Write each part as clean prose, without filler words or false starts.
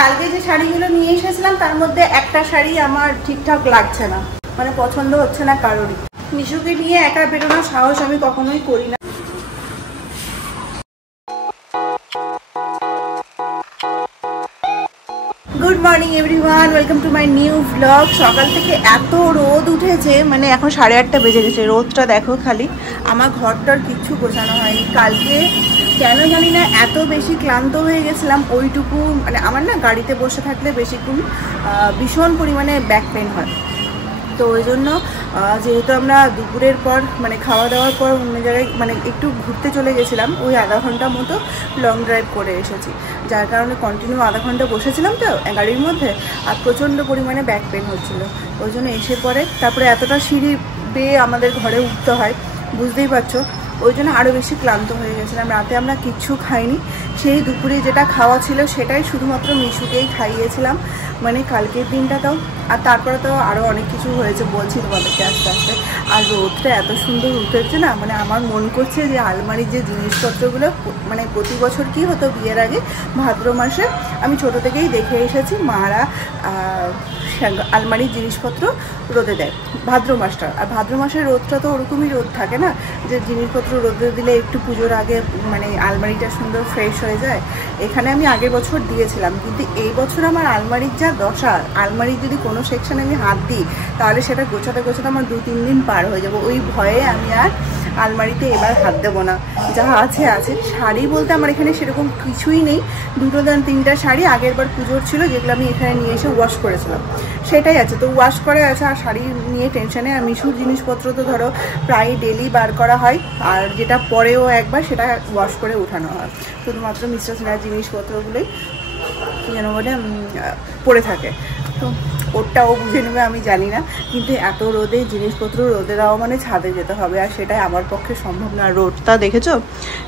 কালকে যে শাড়িগুলো নিয়ে এসেছিলাম তার মধ্যে একটা শাড়ি আমার ঠিকঠাক লাগছে না, মানে পছন্দ হচ্ছে না কারোরই। মিশুকে নিয়ে একা বেরোনোর সাহস আমি কখনোই করি না। Good morning everyone, welcome to my new blog. সকাল থেকে এত রোদ উঠেছে, মানে এখন 8:30 বেজে গেছে। রোদটা দেখো খালি। আমার ঘরটার কিচ্ছু গোছানো হয়নি। কালকে কেন জানি না এত বেশি ক্লান্ত হয়ে গেছিলাম, ওইটুকু মানে আমার না গাড়িতে বসে থাকলে বেশিক্ষণ ভীষণ পরিমাণে ব্যাক পেন হয়। তো ওই জন্য যেহেতু আমরা দুপুরের পর মানে খাওয়া দাওয়ার পর অন্য জায়গায় মানে একটু ঘুরতে চলে গেছিলাম, ওই আধা ঘন্টা মতো লং ড্রাইভ করে এসেছি, যার কারণে কন্টিনিউ আধা ঘন্টা বসেছিলাম তো গাড়ির মধ্যে, আর প্রচণ্ড পরিমাণে ব্যাক পেন হচ্ছিলো। ওই জন্য এসে পরে তারপরে এতটা সিঁড়ি বেয়ে আমাদের ঘরে উঠতে হয়, বুঝতেই পারছো। ওই জন্য আরও বেশি ক্লান্ত হয়ে গেছিলাম। রাতে আমরা কিচ্ছু খাইনি, সেই দুপুরে যেটা খাওয়া ছিল সেটাই শুধুমাত্র মিশুকেই খাইয়েছিলাম, মানে কালকের দিনটাতেও। আর তারপরে তো আরও অনেক কিছু হয়েছে, বলছি তোমাদেরকে আস্তে আস্তে। আর রোদটা এত সুন্দর উঠেছে না, মানে আমার মন করছে যে আলমারির যে জিনিসপত্রগুলো মানে প্রতি বছর কি হতো বিয়ের আগে ভাদ্র মাসে, আমি ছোট থেকেই দেখে এসেছি মারা আলমারির জিনিসপত্র রোদে দেয় ভাদ্র মাসটা। আর ভাদ্র মাসের রোদটা তো ওরকমই রোদ থাকে না, যে জিনিসপত্র রোদে দিলে একটু পুজোর আগে মানে আলমারিটা সুন্দর ফ্রেশ হয়ে যায়। এখানে আমি আগের বছর দিয়েছিলাম, কিন্তু এই বছর আমার আলমারির যা দশা, আলমারির যদি কোনো সেকশানে আমি হাত দিই তাহলে সেটা গোছাতে গোছাতে আমার 2-3 দিন পার হয়ে যাবো। ওই ভয়ে আমি আর আলমারিতে এবার হাত দেবো না। যা আছে আছে। শাড়ি বলতে আমার এখানে সেরকম কিছুই নেই, 2-3টা শাড়ি আগের বার পুজোর ছিল, যেগুলো আমি এখানে নিয়ে এসে ওয়াশ করেছিলাম, সেটাই আছে। তো ওয়াশ করে আছে, আর শাড়ি নিয়ে টেনশনে। আর মিশুর জিনিসপত্র তো ধরো প্রায় ডেলি বার করা হয়, আর যেটা পরেও একবার সেটা ওয়াশ করে উঠানো হয়। শুধুমাত্র মিস্টার সিনহার জিনিসপত্রগুলোই কী যেন বলে পড়ে থাকে, তো ওরটাও বুঝে নেবে আমি জানি না। কিন্তু এত রোদে জিনিসপত্র রোদে দেওয়া মানে ছাদে যেতে হবে, আর সেটাই আমার পক্ষে সম্ভব না। রোদটা দেখেছো,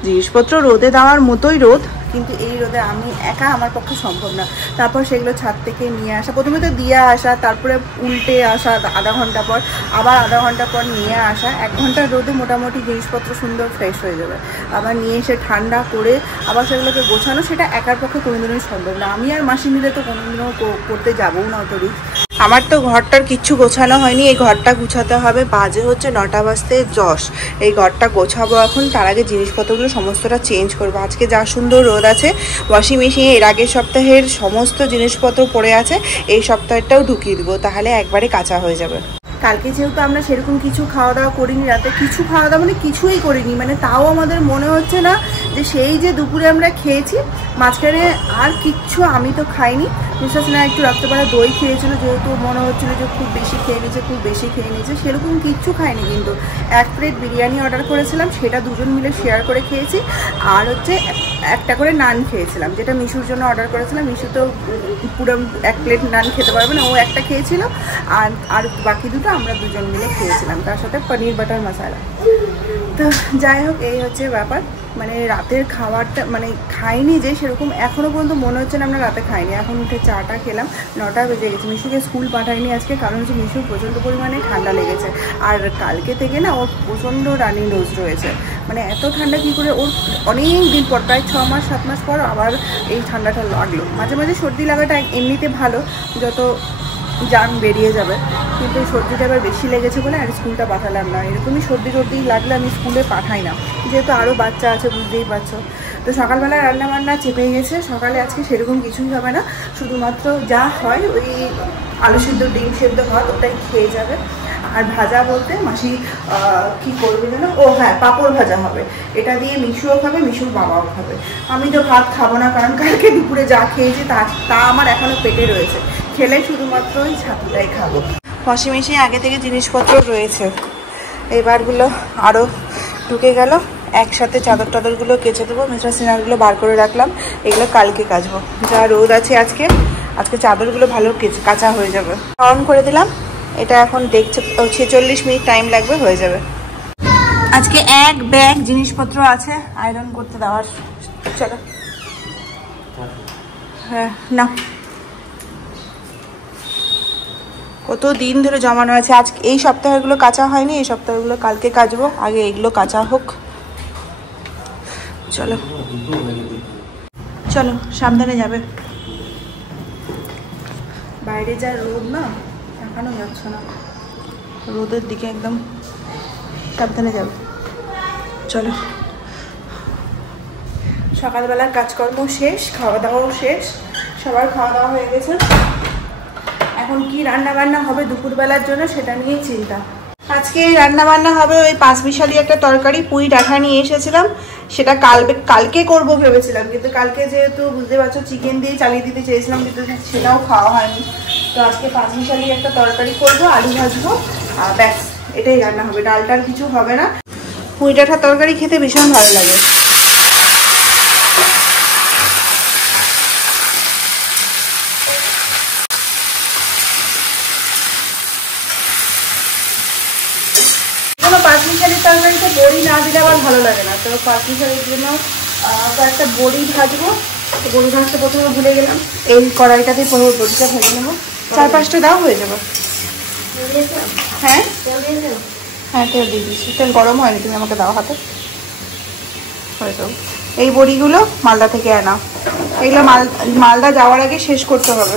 জিনিসপত্র রোদে দেওয়ার মতোই রোদ, কিন্তু এই রোদে আমি একা আমার পক্ষে সম্ভব না। তারপর সেগুলো ছাদ থেকে নিয়ে আসা, প্রথমে তো দিয়ে আসা, তারপরে উল্টে আসা আধা ঘন্টা পর, আবার আধা ঘন্টা পর নিয়ে আসা। 1 ঘন্টার রোদে মোটামুটি জিনিসপত্র সুন্দর ফ্রেশ হয়ে যাবে। আবার নিয়ে এসে ঠান্ডা করে আবার সেগুলোকে গোছানো, সেটা একার পক্ষে কোনোদিনই সম্ভব না। আমি আর মাসি মিলে তো কোনোদিনও করতে যাবও না অত রিস্ক। আমার তো ঘরটার কিচ্ছু গোছানো হয়নি, এই ঘরটা গুছাতে হবে। বাজে হচ্ছে 9টা বাজতে 10। এই ঘরটা গোছাবো এখন, তার আগে জিনিসপত্রগুলো সমস্তটা চেঞ্জ করবো। আজকে যা সুন্দর রোদ আছে, ওয়াশিং মেশিনে এর আগের সপ্তাহের সমস্ত জিনিসপত্র পড়ে আছে, এই সপ্তাহেরটাও ঢুকিয়ে দেবো, তাহলে একবারে কাঁচা হয়ে যাবে। কালকে যেহেতু আমরা সেরকম কিছু খাওয়া দাওয়া করিনি, রাতে কিছু খাওয়া দাওয়া মানে কিছুই করিনি, মানে তাও আমাদের মনে হচ্ছে না যে সেই যে দুপুরে আমরা খেয়েছি, মাঝখানে আর কিচ্ছু আমি তো খাইনি। বিশ্বাস না, একটু রাত্রেবেলা দই খেয়েছিল, যেহেতু মনে হচ্ছিলো যে খুব বেশি খেয়ে নিয়েছে, সেরকম কিচ্ছু খাইনি। কিন্তু 1 প্লেট বিরিয়ানি অর্ডার করেছিলাম, সেটা দুজন মিলে শেয়ার করে খেয়েছি। আর হচ্ছে একটা করে নান খেয়েছিলাম, যেটা মিশুর জন্য অর্ডার করেছিলাম। মিশু তো পুরো 1 প্লেট নান খেতে পারবে না, ও একটা খেয়েছিল, আর বাকি দুটো আমরা দুজন মিলে খেয়েছিলাম, তার সাথে পনির বাটার মশলা। তো যাই হোক, এই হচ্ছে ব্যাপার। মানে রাতের খাবারটা মানে খাইনি যে সেরকম, এখনও পর্যন্ত মনে হচ্ছে না আমরা রাতে খাইনি। এখন উঠে চাটা খেলাম, 9টা বেজে গেছে। মিশুকে স্কুল পাঠাইনি আজকে, কারণ হচ্ছে মিশুর প্রচণ্ড পরিমাণে ঠান্ডা লেগেছে, আর কালকে থেকে না ওর প্রচণ্ড রানিং ডোজ রয়েছে। মানে এত ঠান্ডা কী করে, ওর অনেক দিন পর, প্রায় 6-7 মাস পর আবার এই ঠান্ডাটা লাগলো। মাঝে মাঝে সর্দি লাগাটা এমনিতে ভালো, যত জান বেরিয়ে যাবে, কিন্তু সর্দিটা এবার বেশি লেগেছে বলে আর স্কুলটা পাঠালাম না। এরকমই সর্দি লাগলে আমি স্কুলে পাঠাই না, যেহেতু আরও বাচ্চা আছে, বুঝতেই পারছো। তো সকালবেলা রান্নাবান্না চেপে গেছে। সকালে আজকে সেরকম কিছুই হবে না, শুধুমাত্র যা হয় ওই আলু সিদ্ধ, ডিম সেদ্ধ, ভাত, ওটাই খেয়ে যাবে। আর ভাজা বলতে মাসি কি করবে যেন, ও হ্যাঁ, পাঁপড় ভাজা হবে। এটা দিয়ে মিশুও খাবে, মিশুর বাবাও খাবে। আমি তো ভাত খাবো না, কারণ কালকে দুপুরে যা খেয়েছি তা আমার এখনও পেটে রয়েছে। খেলে শুধুমাত্র ওই ছাতুটাই খাবো। ওয়াশিং মেশিনে আগে থেকে জিনিসপত্র রয়েছে, এবারগুলো আরও ঢুকে গেল। একসাথে চাদর টাদরগুলো কেচে দেবো, মিস্টার সিনারগুলো বার করে রাখলাম, এগুলো কালকে কাচবো। যা রোদ আছে আজকে চাদরগুলো ভালো কাঁচা হয়ে যাবে। অন করে দিলাম, এটা এখন দেখছে 46 মিনিট টাইম লাগবে, হয়ে যাবে। আজকে 1 ব্যাগ জিনিসপত্র আছে আয়রন করতে দেওয়ার। চলো, হ্যাঁ না, কত দিন ধরে জমানো আছে। আজকে এই সপ্তাহেরগুলো কাঁচা হয়নি, এই সপ্তাহেরগুলো কালকে কাচবো। আগে এগুলো কাঁচা হোক। চলো চলো, সাবধানে যাবে। বাইরে যা রোদ না, দেখানো যাচ্ছে না, রোদের দিকে একদম সাবধানে যাবে। চলো, সকালবেলার কাজকর্ম শেষ, খাওয়া দাওয়াও শেষ, সবার খাওয়া দাওয়া হয়ে গেছে। এখন কি রান্না বান্না হবে দুপুরবেলার জন্য সেটা নিয়েই চিন্তা। আজকে রান্না বান্না হবে ওই পাঁচমিশালি একটা তরকারি, পুঁই ডাঁটা নিয়ে এসেছিলাম, সেটা কালকে করব ভেবেছিলাম, কিন্তু কালকে যেহেতু বুঝতে পারছো চিকেন দিয়ে চালিয়ে দিতে চেয়েছিলাম, কিন্তু সেটাও খাওয়া হয়নি। তো আজকে পাঁচমিশালি একটা তরকারি করব, আলু ভাজবো, ব্যাস এটাই রান্না হবে, ডালটার কিছু হবে না। পুঁই ডাঁটার তরকারি খেতে ভীষণ ভালো লাগে। পাঁচমিশালির তরকারিতে বড়ি না দিলে আবার ভালো লাগে না, তো পাঁচমিশালির জন্য একটা বড়ি ভাজবো। বড়ি ভাজতে প্রথমে ভুলে গেলাম, এই কড়াইটাতে বড়িটা ভেজে নেবো। 4-5টা দাও, হয়ে যাবে। হ্যাঁ হ্যাঁ, তেল দিয়ে দিচ্ছি, তেল গরম হয়নি, তুমি আমাকে দাও হাতে, হয়ে যাবে। এই বড়িগুলো মালদা থেকে আনা, এগুলো মালদা যাওয়ার আগে শেষ করতে হবে,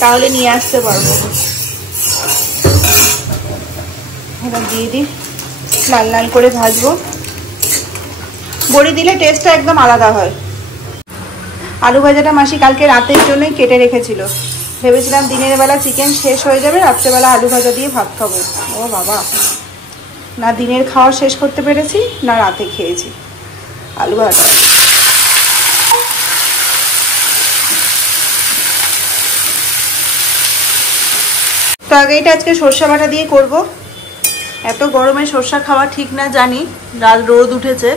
তাহলে নিয়ে আসতে পারবো। এবার দিয়ে দিই, লাল লাল করে ভাজবো। বড়ি দিলে টেস্টটা একদম আলাদা হয়। আলু ভাজাটা মাসি কালকে রাতের জন্যই কেটে রেখেছিল, ভেবেছিলাম দিনের বেলা চিকেন শেষ হয়ে যাবে, রাত্রেবেলা আলু ভাজা দিয়ে ভাত খাবো। ও বাবা, না দিনের খাওয়া শেষ করতে পেরেছি না রাতে খেয়েছি আলু ভাজা। তো আগেইটা আজকে সর্ষে বাটা দিয়ে করব। এত গরমে সর্ষা খাওয়া ঠিক না জানি, রোদ উঠেছে,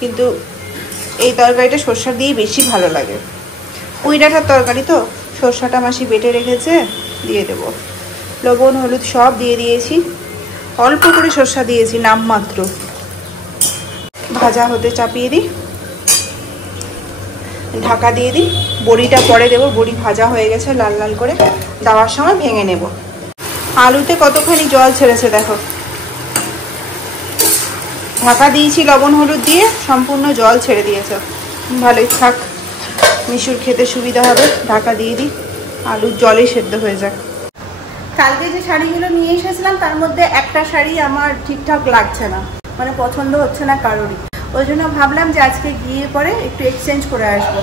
কিন্তু এই তরকারিটা সর্ষা দিয়ে বেশি ভালো লাগে। পুঁই ডাঁটার তরকারি তো, সর্ষাটা মাসি বেটে রেখেছে, দিয়ে দেবো। লবণ হলুদ সব দিয়ে দিয়েছি, অল্প করে সর্ষা দিয়েছি নামমাত্র। ভাজা হতে চাপিয়ে দিই, ঢাকা দিয়ে দিই। বড়িটা পরে দেবো, বড়ি ভাজা হয়ে গেছে লাল লাল করে, দেওয়ার সময় ভেঙে নেব। আলুতে কতখানি জল ছেড়েছে দেখো, ঢাকা দিয়েছি লবণ হলুদ দিয়ে, সম্পূর্ণ জল ছেড়ে দিয়েছে। ভালোই থাক, মিশুর খেতে সুবিধা হবে। ঢাকা দিয়ে দিই, আলুর জলে সেদ্ধ হয়ে যাক। কালকে যে শাড়িগুলো নিয়ে এসেছিলাম তার মধ্যে একটা শাড়ি আমার ঠিকঠাক লাগছে না, মানে পছন্দ হচ্ছে না কারোরই। ওই জন্য ভাবলাম যে আজকে গিয়ে পরে একটু এক্সচেঞ্জ করে আসবো।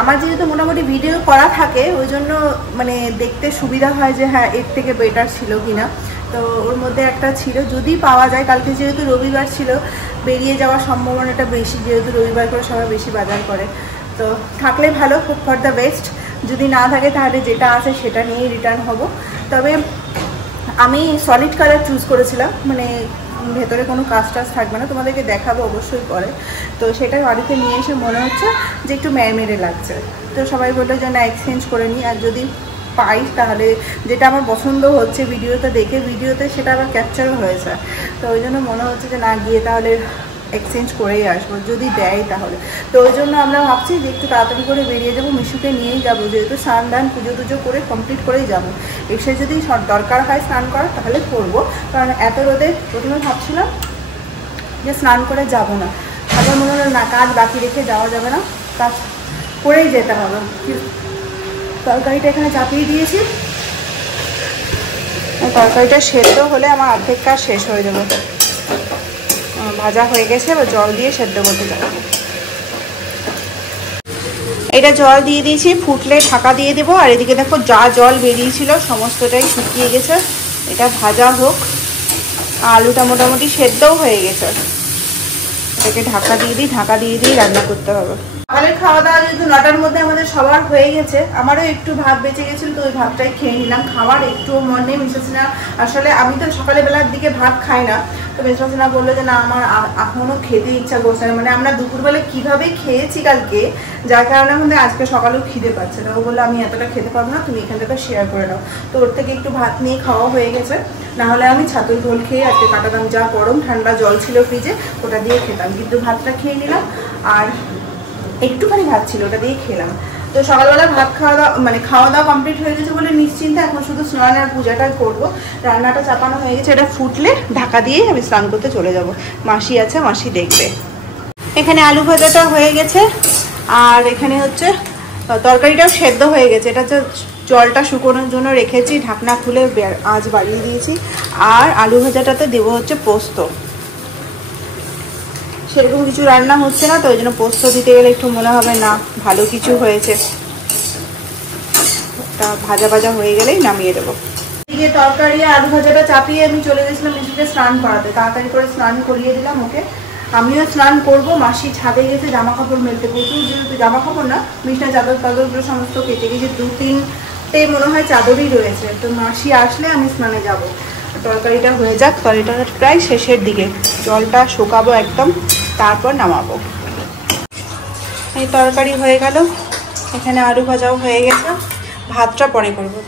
আমার যেহেতু মোটামুটি ভিডিও করা থাকে, ওই জন্য মানে দেখতে সুবিধা হয় যে হ্যাঁ এর থেকে বেটার ছিল কিনা। তো ওর মধ্যে একটা ছিল, যদি পাওয়া যায়। কালকে যেহেতু রবিবার ছিল, বেরিয়ে যাওয়ার সম্ভাবনাটা বেশি, যেহেতু রবিবার করে সবাই বেশি বাজার করে। তো থাকলে ভালো, খুব ফর দ্য বেস্ট। যদি না থাকে তাহলে যেটা আছে সেটা নিয়েই রিটার্ন হব। তবে আমি সলিড কালার চুজ করেছিলাম, মানে ভেতরে কোনো কাজ টাজ থাকবে না, তোমাদেরকে দেখাবো অবশ্যই পরে। তো সেটা বাড়িতে নিয়ে এসে মনে হচ্ছে যে একটু মেরে লাগছে, তো সবাই বললো যে না এক্সচেঞ্জ করে নিই। আর যদি পাই তাহলে যেটা আমার পছন্দ হচ্ছে ভিডিওতে দেখে, ভিডিওতে সেটা আবার ক্যাপচারও হয়েছে, তো ওই জন্য মনে হচ্ছে যে না গিয়ে তাহলে এক্সচেঞ্জ করেই আসবো, যদি দেয় তাহলে। তো ওই জন্য আমরা ভাবছি যে একটু তাড়াতাড়ি করে বেরিয়ে যাবো, মিশুকে নিয়েই যাবো, যেহেতু স্নান দান পুজো টুজো করে কমপ্লিট করেই যাবো। এসে যদি দরকার হয় স্নান করার তাহলে করবো, কারণ এত রোদে প্রথমে ভাবছিলাম যে স্নান করে যাব না, আবার মনে হলো না কাজ বাকি রেখে যাওয়া যাবে না, কাজ করেই যেতে হবে। তরকারিটা এখানে চাপিয়ে দিয়েছি, তরকারিটা সেদ্ধ হলে আমার অর্ধেক কাজ শেষ হয়ে যাবে। ভাজা হয়ে গেছে, এবার জল দিয়ে সেদ্ধ করতে যাবো। এটা জল দিয়ে দিয়েছি, ফুটলে ঢাকা দিয়ে দেবো। আর এদিকে দেখো যা জল বেরিয়েছিল সমস্তটাই শুকিয়ে গেছে, এটা ভাজা হোক। আলুটা মোটামুটি সেদ্ধও হয়ে গেছে, এটাকে ঢাকা দিয়ে দিই, ঢাকা দিয়ে দিয়ে রান্না করতে হবে। সকালের খাওয়া দাওয়া যেহেতু 9টার মধ্যে আমাদের সবার হয়ে গেছে, আমারও একটু ভাত বেঁচে গেছিল, তো ওই ভাতটাই খেয়ে নিলাম। খাওয়ার একটুও মন নেই। মিসেসিনা আসলে, আমি তো সকালে বেলার দিকে ভাত খাই না, তো মিসেসিনা বললো যে না আমার এখনও খেতে ইচ্ছা করছে না, মানে আমরা দুপুরবেলা কীভাবে খেয়েছি কালকে, যার কারণে আমাদের আজকে সকালেও খিদে পাচ্ছে না। ও বললো আমি এতটা খেতে পারবো না, তুমি এখান থেকে শেয়ার করে নাও। তো ওর থেকে একটু ভাত নিয়ে খাওয়া হয়ে গেছে, নাহলে আমি ছাতুর ঝোল খেয়ে আজকে কাটাতাম, যা গরম, ঠান্ডা জল ছিল ফ্রিজে ওটা দিয়ে খেতাম, কিন্তু ভাতটা খেয়ে নিলাম। আর একটুখানি ভাত ছিল, ওটা দিয়ে খেলাম। তো সকালবেলা ভাত খাওয়া দাওয়া কমপ্লিট হয়ে গেছে বলে নিশ্চিন্তে এখন শুধু স্নান আর পূজাটা করবো। রান্নাটা চাপানো হয়ে গেছে, এটা ফুটলে ঢাকা দিয়েই আমি স্নান করতে চলে যাব। মাসি আছে, মাসি দেখবে। এখানে আলু ভাজাটা হয়ে গেছে, আর এখানে হচ্ছে তরকারিটাও সেদ্ধ হয়ে গেছে। এটা হচ্ছে জলটা শুকোনোর জন্য রেখেছি, ঢাকনা খুলে আঁচ বাড়িয়ে দিয়েছি। আর আলু ভাজাটাতে দেবো হচ্ছে পোস্ত। সেরকম কিছু রান্না হচ্ছে না তো ওই জন্য পোস্ত দিতে গেলে একটু মনে হবে না ভালো কিছু হয়েছে। তা ভাজা ভাজা হয়ে গেলেই নামিয়ে দেবো। এদিকে তরকারি আলু ভাজাটা চাপিয়ে আমি চলে গেছিলাম মিশুকে স্নান করাতে, তাড়াতাড়ি করে স্নান করিয়ে দিলাম ওকে। আমিও স্নান করব। মাসি ছাদে গেছে জামা কাপড় মেলতে, প্রচুর যেহেতু জামা কাপড় না বিছনা চাদর টাদরগুলো সমস্ত কেটে গেছে, 2-3টে মনে হয় চাদরই রয়েছে। তো মাসি আসলে আমি স্নানে যাব। তরকারিটা হয়ে যাক, তরকারিটা প্রায় শেষের দিকে, জলটা শুকাবো একদম, তারপর নামাবো। এই তরকারি হয়ে গেল, এখানে আলু ভাজাও হয়ে গেছে, ভাতটা পরে করবো।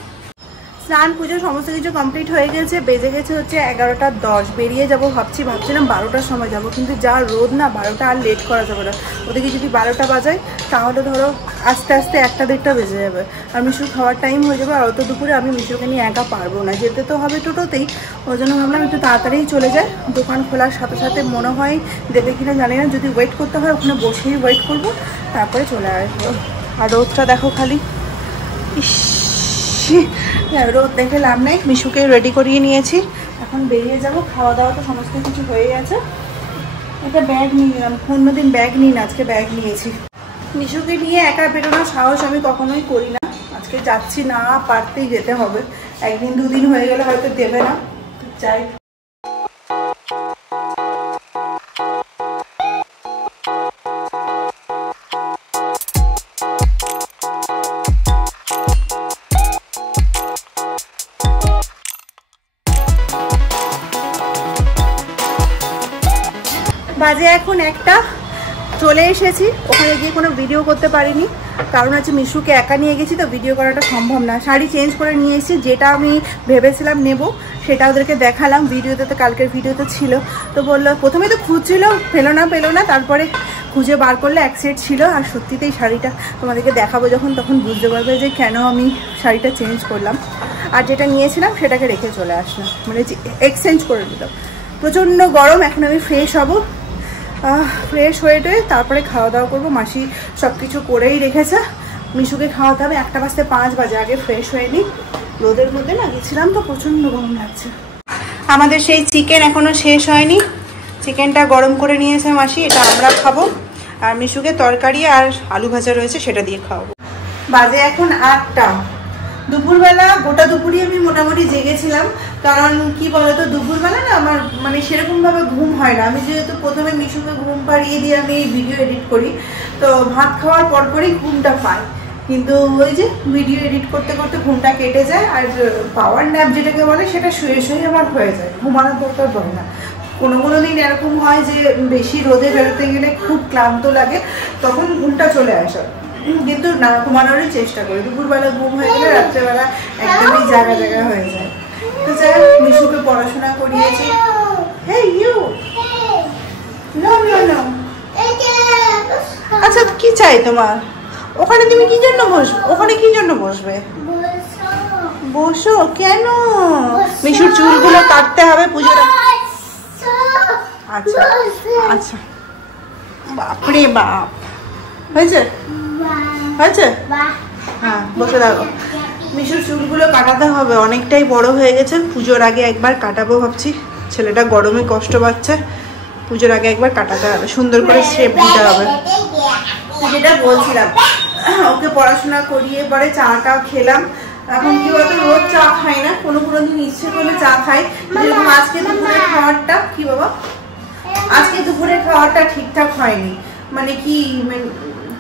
স্নান পুজো সমস্ত কিছু কমপ্লিট হয়ে গেছে, বেজে গেছে হচ্ছে 11:10। বেরিয়ে যাবো ভাবছিলাম 12টার সময় যাব, কিন্তু যা রোদ না 12টা আর লেট করা যাবে না। ওদিকে যদি 12টা বাজায় তাহলে ধরো আস্তে আস্তে 1-1:30 বেজে যাবে, আর মিশুর খাওয়ার টাইম হয়ে যাবে। আর অত দুপুরে আমি মিশুকে নিয়ে একা পারবো না, যেতে তো হবে টোটোতেই। ওই জন্য ভাবলাম একটু তাড়াতাড়ি চলে যায়, দোকান খোলার সাথে সাথে মনে হয় দেবে কিনা জানি না, যদি ওয়েট করতে হয় ওখানে বসেই ওয়েট করবো, তারপরে চলে আসবো। আর রোদটা দেখো খালি, ইস রোদ দেখে লাভ নেই। মিশুকে রেডি করিয়ে নিয়েছি, এখন বেরিয়ে যাব। খাওয়া দাওয়া তো সমস্ত কিছু হয়ে গেছে। একটা ব্যাগ নিয়ে নিলাম, অন্যদিন ব্যাগ নিই না, আজকে ব্যাগ নিয়েছি। মিশুকে নিয়ে একা বেরোনোর সাহস আমি কখনোই করি না, আজকে যাচ্ছি, না পারতেই যেতে হবে। 1-2 দিন হয়ে গেলে হয়তো দেবে না, যাই। বাজে এখন 1টা, চলে এসেছি। ওখানে গিয়ে কোনো ভিডিও করতে পারিনি, কারণ হচ্ছে মিশুকে একা নিয়ে গেছি তো ভিডিও করাটা সম্ভব না। শাড়ি চেঞ্জ করে নিয়ে এসেছি, যেটা আমি ভেবেছিলাম নেব সেটা ওদেরকে দেখালাম। ভিডিওতে তো কালকের ভিডিওতে ছিল, তো বললো প্রথমে তো খুঁজছিল, পেলো না, তারপরে খুঁজে বার করলে এক সেট ছিল। আর সত্যিতেই শাড়িটা তোমাদেরকে দেখাবো যখন, তখন বুঝতে পারবে যে কেন আমি শাড়িটা চেঞ্জ করলাম। আর যেটা নিয়েছিলাম সেটাকে রেখে চলে আসলাম, মানে এক্সচেঞ্জ করে দিলাম। প্রচণ্ড গরম, এখন আমি ফ্রেশ হব, ফ্রেশ হয়ে তারপরে খাওয়া দাওয়া করবো। মাসি সব কিছু করেই রেখেছে, মিশুকে খাওয়াতে হবে। 1:05 বাজে, আগে ফ্রেশ হয়ে নিই। রোদের মধ্যে না গেছিলাম তো প্রচণ্ড গরম লাগছে। আমাদের সেই চিকেন এখনও শেষ হয়নি, চিকেনটা গরম করে নিয়েছে মাসি, এটা আমরা খাবো। আর মিশুকে তরকারি আর আলু ভাজা রয়েছে, সেটা দিয়ে খাওয়াবো। বাজে এখন 8টা। দুপুরবেলা গোটা দুপুরই আমি মোটামুটি জেগেছিলাম, কারণ কি বলতো দুপুরবেলা না আমার মানে সেরকমভাবে ঘুম হয় না। আমি যেহেতু প্রথমে মিশুকে ঘুম পাড়িয়ে দিয়ে আমি ভিডিও এডিট করি, তো ভাত খাওয়ার পরপরই ঘুমটা পাই, কিন্তু ওই যে ভিডিও এডিট করতে করতে ঘুমটা কেটে যায়। আর পাওয়ার ন্যাপ যেটাকে বলে সেটা শুয়ে শুয়ে আমার হয়ে যায়, ঘুমানোর দরকার পড়ে না। কোনো দিন এরকম হয় যে বেশি রোদে বেরোতে গেলে খুব ক্লান্ত লাগে, তখন ঘুমটা চলে আসে, কিন্তু না ঘুমানোরই চেষ্টা করি। দুপুরবেলা ঘুম হয়ে গেলে রাত্রেবেলা একদমই জায়গা হয়ে যায়। তো যাই হোক, মিশুকে পড়াশোনা করিয়েছি। আচ্ছা কি চাই তোমার? ওখানে তুমি কি জন্য বসবে? ওখানে কি জন্য বসবে? বসো কেন? মিশুর চুলগুলো কাটতে হবে পুজোর। আচ্ছা আচ্ছা, বাপরে বাপ, হয়েছে হয়েছে, হ্যাঁ বসে থাকো। মিশুর চুলগুলো কাটাতে হবে, অনেকটাই বড় হয়ে গেছে। পুজোর আগে একবার কাটাবো ভাবছি, ছেলেটা গরমে কষ্ট পাচ্ছে, পুজোর আগে একবার কাটাতে হবে, সুন্দর করে শেপ দিতে হবে। যেটা বলছিলাম, ওকে পড়াশোনা করিয়ে পরে চাটা খেলাম। এখন কি বলতো, রোজ চা খাই না, কোনো দিন ইচ্ছে করলে চা খাই। যেরকম আজকে দুপুরের খাবারটা, কি বাবা আজকে দুপুরের খাবারটা ঠিকঠাক হয়নি, মানে কি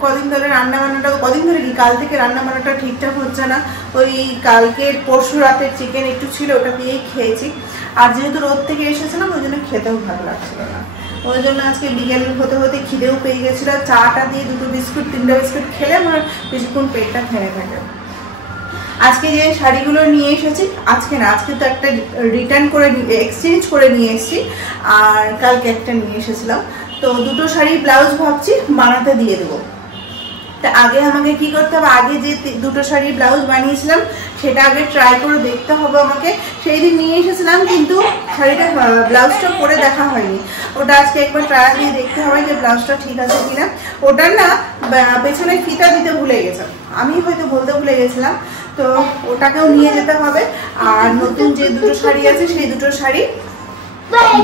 কদিন ধরে রান্নাবান্নাটা, কদিন ধরে কি কাল থেকে রান্নাবান্নাটা ঠিকঠাক হচ্ছে না। ওই কালকের পরশু রাতের চিকেন একটু ছিল, ওটা দিয়েই খেয়েছি। আর যেহেতু রোদ থেকে এসেছিলাম ওই জন্য খেতেও ভালো লাগছিল না, ওই জন্য আজকে বিকেল হতে খিদেও পেয়ে গেছিলো। চাটা দিয়ে 2 বিস্কুট 3টা বিস্কুট খেলে আমার বেশিক্ষণ পেটটা ভেঙে থাকে। আজকে যে শাড়িগুলো নিয়ে এসেছি, আজকে না, আজকে তো একটা রিটার্ন করে এক্সচেঞ্জ করে নিয়ে এসেছি, আর কালকে একটা নিয়ে এসেছিলাম। তো 2টো শাড়ির ব্লাউজ ভাবছি বানাতে দিয়ে দেবো। তা আগে আমাকে কি করতে হবে, আগে যে 2টো শাড়ির ব্লাউজ বানিয়েছিলাম সেটা আগে ট্রাই করে দেখতে হবে আমাকে। সেই দিন নিয়ে এসেছিলাম, কিন্তু শাড়িটা ব্লাউজটা পরে দেখা হয়নি, ওটা আজকে একবার ট্রাই দিয়ে দেখতে হবে যে ব্লাউজটা ঠিক আছে কিনা। ওটার না পেছনে ফিতা দিতে ভুলে গেছিলাম, আমি হয়তো বলতে ভুলে গেছিলাম। তো ওটাকেও নিয়ে যেতে হবে। আর নতুন যে দুটো শাড়ি আছে সেই দুটো শাড়ি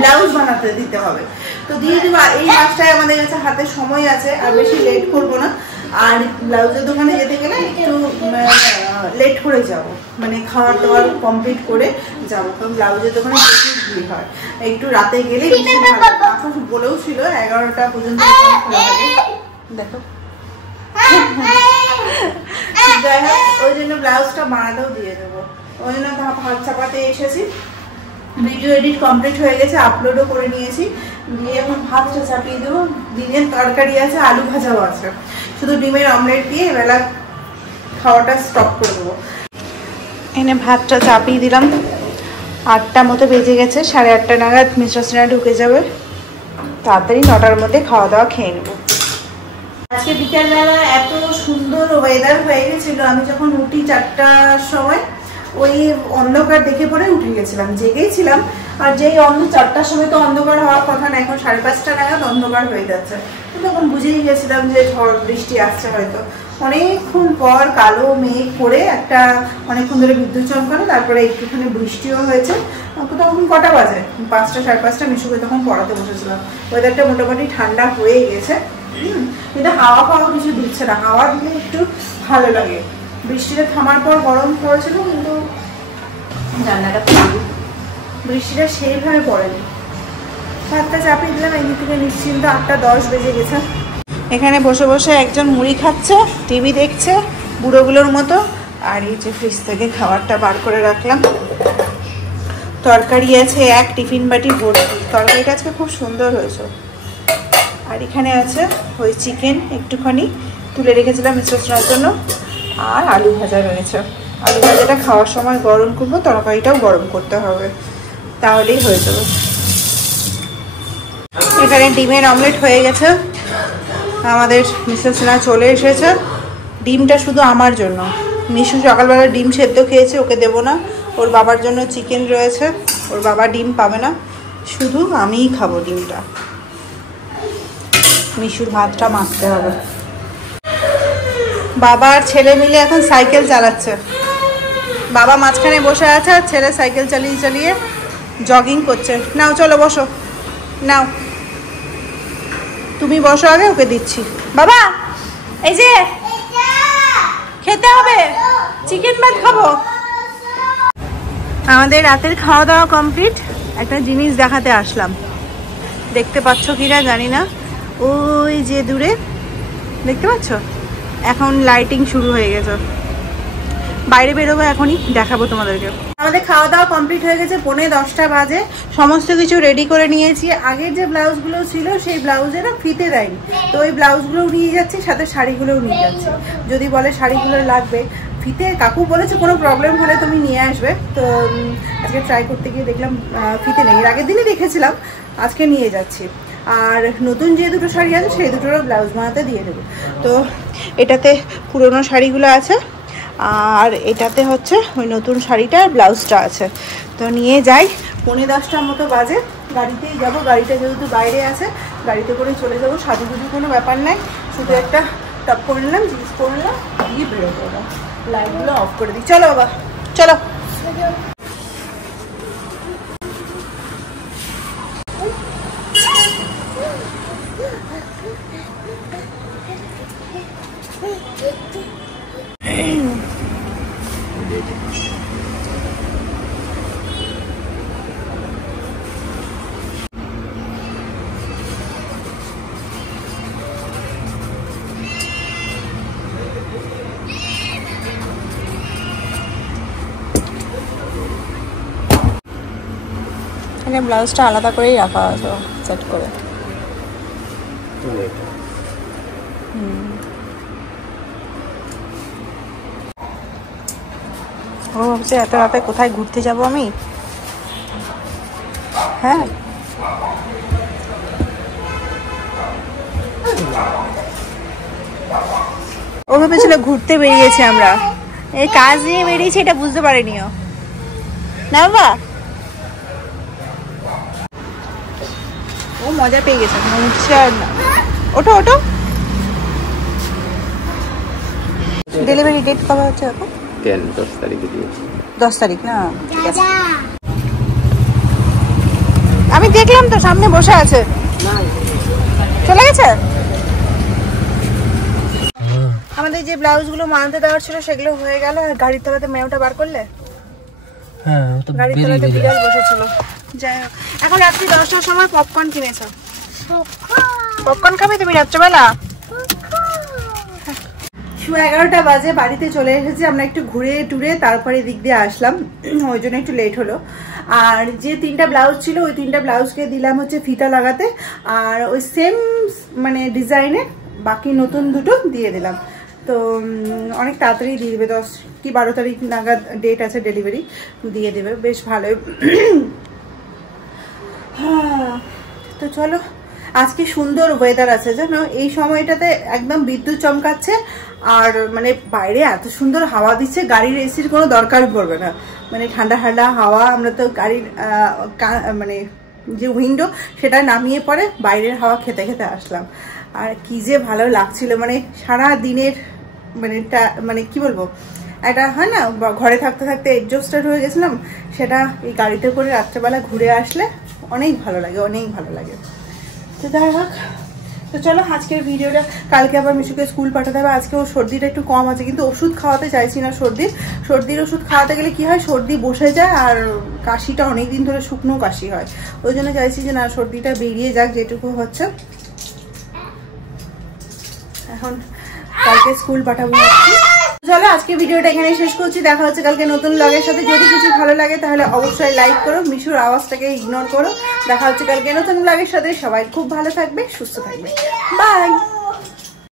ব্লাউজ বানাতে দিতে হবে। তো দিয়ে দেবো। এই মাসটায় আমাদের কাছে হাতে সময় আছে, আর বেশি লেট করবো না। আর ব্লাউজের দোকানে যেতে গেলে একটু লেট করে যাব, মানে খাওয়ার দাওয়ার কমপ্লিট করে যাবো, কারণ ব্লাউজের দোকানে প্রচুর ভিড় হয়। একটু রাতে গেলে বলেও ছিল 11টা পর্যন্ত খোলা থাকে। দেখো যাই হোক, ওই জন্য ব্লাউজটা বানাতেও দিয়ে দেবো। ওই জন্য ভাত চাপাতে এসেছি। ভিডিও এডিট কমপ্লিট হয়ে গেছে, আপলোডও করে নিয়েছি। দিয়ে এখন ভাতটা চাপিয়ে দেবো। দিনের তরকারি আছে, আলু ভাজাও আছে, শুধু ডিমের অমলেট দিয়ে এবেলা খাওয়াটা স্টপ করে দেবো। এনে ভাতটা চাপিয়ে দিলাম। 8টা মতো বেজে গেছে, 8:30 নাগাদ মিস্টার ঢুকে যাবে। তাড়াতাড়ি 9টার মধ্যে খাওয়া দাওয়া খেয়ে নেবো। আজকে বিকেলবেলা এত সুন্দর ওয়েদার হয়ে গেছিল, আমি যখন উঠি 4টার সময় ওই অন্ধকার দেখে পরে উঠে গেছিলাম, জেগেই ছিলাম। আর যেই 4টার সময় তো অন্ধকার হওয়ার কথা না, এখন 5:30 নাগাদ অন্ধকার হয়ে যাচ্ছে। তো তখন বুঝেই গেছিলাম যে ঝড় বৃষ্টি আসছে হয়তো। অনেকক্ষণ পর কালো মেঘ করে একটা অনেকক্ষণ ধরে বিদ্যুৎ চমকানো, তারপরে একটুখানি বৃষ্টিও হয়েছে। তখন কটা বাজে? 5টা 5:30 মিশুকে তখন পড়াতে বসেছিলাম। ওয়েদারটা মোটামুটি ঠান্ডা হয়ে গেছে, কিন্তু হাওয়া ফাওয়া কিছু দিচ্ছে না। হাওয়া দিলে একটু ভালো লাগে। বৃষ্টিটা থামার পর গরম পড়েছিল, কিন্তু জানলাটা খুলি, বৃষ্টিটা সেইভাবে পড়েনি। ভাতটা চাপিয়ে দিলাম, এদিক থেকে নিশ্চিন্ত 8:10 বেজে গেছে। এখানে বসে বসে একজন মুড়ি খাচ্ছে, টিভি দেখছে বুড়োগুলোর মতো। আর এই যে ফ্রিজ থেকে খাবারটা বার করে রাখলাম। তরকারি আছে এক টিফিন বাটি ভর্তি। তরকারিটা আজকে খুব সুন্দর হয়েছে। আর এখানে আছে ওই চিকেন একটুখানি তুলে রেখেছিলাম মিশ্রণের জন্য। আর আলু ভাজা রয়েছে। আলু ভাজাটা খাওয়ার সময় গরম করবো, তরকারিটাও গরম করতে হবে, তাহলেই হয়ে যাবে। এখানে ডিমের অমলেট হয়ে গেছে। আমাদের মিসেস সিনহা চলে এসেছে। ডিমটা শুধু আমার জন্য। মিশু সকালবেলা ডিম সেদ্ধ খেয়েছে, ওকে দেবো না। ওর বাবার জন্য চিকেন রয়েছে, ওর বাবা ডিম পাবে না, শুধু আমিই খাবো ডিমটা। মিশুর ভাতটা মাখতে হবে। বাবা আর ছেলে মিলে এখন সাইকেল চালাচ্ছে। বাবা মাঝখানে বসে আছে, আর ছেলে সাইকেল চালিয়ে চালিয়ে জগিং করছে। নাও চলো বসো, নাও তুমি বসো, আগে ওকে দিচ্ছি। বাবা এই যে খেতে হবে, চিকেন ভাত খাবো। আমাদের রাতের খাওয়া দাওয়া কমপ্লিট। একটা জিনিস দেখাতে আসলাম, দেখতে পাচ্ছ কিনা জানি না। ওই যে দূরে দেখতে পাচ্ছ, এখন লাইটিং শুরু হয়ে গেছে। বাইরে বেরোবো এখনই, দেখাবো তোমাদেরকে। আমাদের খাওয়া দাওয়া কমপ্লিট হয়ে গেছে, 9:45 বাজে। সমস্ত কিছু রেডি করে নিয়েছি। আগের যে ব্লাউজগুলো ছিল সেই ব্লাউজে না ফিতে দেয়নি, তো ওই ব্লাউজগুলোও নিয়ে যাচ্ছি, সাথে শাড়িগুলোও নিয়ে যাচ্ছি। যদি বলে শাড়িগুলো লাগবে ফিতে, কাকু বলেছে কোনো প্রবলেম হলে তুমি নিয়ে আসবে। তো আজকে ট্রাই করতে গিয়ে দেখলাম ফিতে নেই। এর আগের দিনই দেখেছিলাম, আজকে নিয়ে যাচ্ছি। আর নতুন যে দুটো শাড়ি আছে সেই দুটোরও ব্লাউজ বানাতে দিয়ে দেবো। তো এটাতে পুরোনো শাড়িগুলো আছে, আর এটাতে হচ্ছে ওই নতুন শাড়িটা আর ব্লাউজটা আছে। তো নিয়ে যাই। 9:10টার মতো বাজে, গাড়িতেই যাব। গাড়িটা যেহেতু বাইরে আছে, গাড়িতে করে চলে যাবো। সাজুগুজু কোনো ব্যাপার নাই, শুধু একটা টপ করে নিলাম, জিন্স করে নিলাম, দিয়ে বেরোবো। লাইটগুলো অফ করে দিই। চলো বাবা চলো। এখানে ব্লাউজটা আলাদা করেই রাখা আছে সেট করে। ও ভাবছে এত রাতে কোথায় ঘুরতে যাব আমি। হ্যাঁ ও ভেবেছিল ঘুরতে বেরিয়েছি আমরা, এই কাজ নিয়ে বেরিয়েছি, এটা বুঝতে পারিনিও না বাবা। ও মজা পেয়ে গেছে, উঠছে আর না। ওঠো ওঠো। ডেলিভারি ডেট কবে হচ্ছে এখন? 10 তারিখে দিয়েছি। 10 তারিখ না? ঠিক আছে। আমি দেখলাম তো সামনে বসে আছে, চলে গেছে। আমাদের যে ব্লাউজগুলো মানতে দেওয়ার ছিল সেগুলো হয়ে গেল। আর গাড়ির তলাতে মেয়েটা বার করলে, হ্যাঁ গাড়ির তলাতে বিড়াল বসেছিল। যাই হোক, এখন রাত্রি 10টার সময় পপকর্ন কিনেছো। পপকর্ন খাবে তুমি রাত্রেবেলা? 11টা বাজে, বাড়িতে চলে এসেছি। আমরা একটু ঘুরে টুরে তারপরে দিক দিয়ে আসলাম, ওই জন্য একটু লেট হলো। আর যে 3টা ব্লাউজ ছিল ওই 3টা ব্লাউজকে দিলাম হচ্ছে ফিতা লাগাতে, আর ওই সেম মানে ডিজাইনের বাকি নতুন দুটো দিয়ে দিলাম। তো অনেক তাড়াতাড়ি দিয়ে দেবে, 10 কি 12 তারিখ নাগাদ ডেট আছে ডেলিভারি, দিয়ে দেবে, বেশ ভালোই। হ্যাঁ, তো চলো। আজকে সুন্দর ওয়েদার আছে জানো, এই সময়টাতে একদম বিদ্যুৎ চমকাচ্ছে, আর মানে বাইরে এত সুন্দর হাওয়া দিচ্ছে, গাড়ির এসির কোনো দরকার পড়বে না। মানে ঠান্ডা ঠান্ডা হাওয়া। আমরা তো গাড়ির মানে যে উইন্ডো সেটা নামিয়ে পরে বাইরের হাওয়া খেতে খেতে আসলাম। আর কি যে ভালো লাগছিল, মানে সারা দিনের মানে কি বলবো, একটা হয় না ঘরে থাকতে থাকতে এক্সস্টেড হয়ে গেছিলাম, সেটা এই গাড়িতে করে রাত্রেবেলা ঘুরে আসলে অনেক ভালো লাগে, অনেক ভালো লাগে। তো যাই হোক, তো চলো আজকের ভিডিওটা, কালকে আবার মিশুকে স্কুল পাঠাতে হবে। আজকে ওর সর্দিটা একটু কম আছে, কিন্তু ওষুধ খাওয়াতে চাইছি না। সর্দির ওষুধ খাওয়াতে গেলে কি হয়, সর্দি বসে যায় আর কাশিটা অনেকদিন ধরে শুকনো কাশি হয়। ওই জন্য চাইছি যে না, সর্দিটা বেরিয়ে যাক যেটুকু হচ্ছে। এখন কালকে স্কুল পাঠাবো। চলো আজকে ভিডিওটা এখানে শেষ করছি, দেখা হচ্ছে কালকে নতুন ব্লগের সাথে। যদি কিছু ভালো লাগে তাহলে অবশ্যই লাইক করো, মিশুর আওয়াজটাকে ইগনোর করো। দেখা হচ্ছে কালকে নতুন ব্লগের সাথে। সবাই খুব ভালো থাকবে, সুস্থ থাকবে, বাই।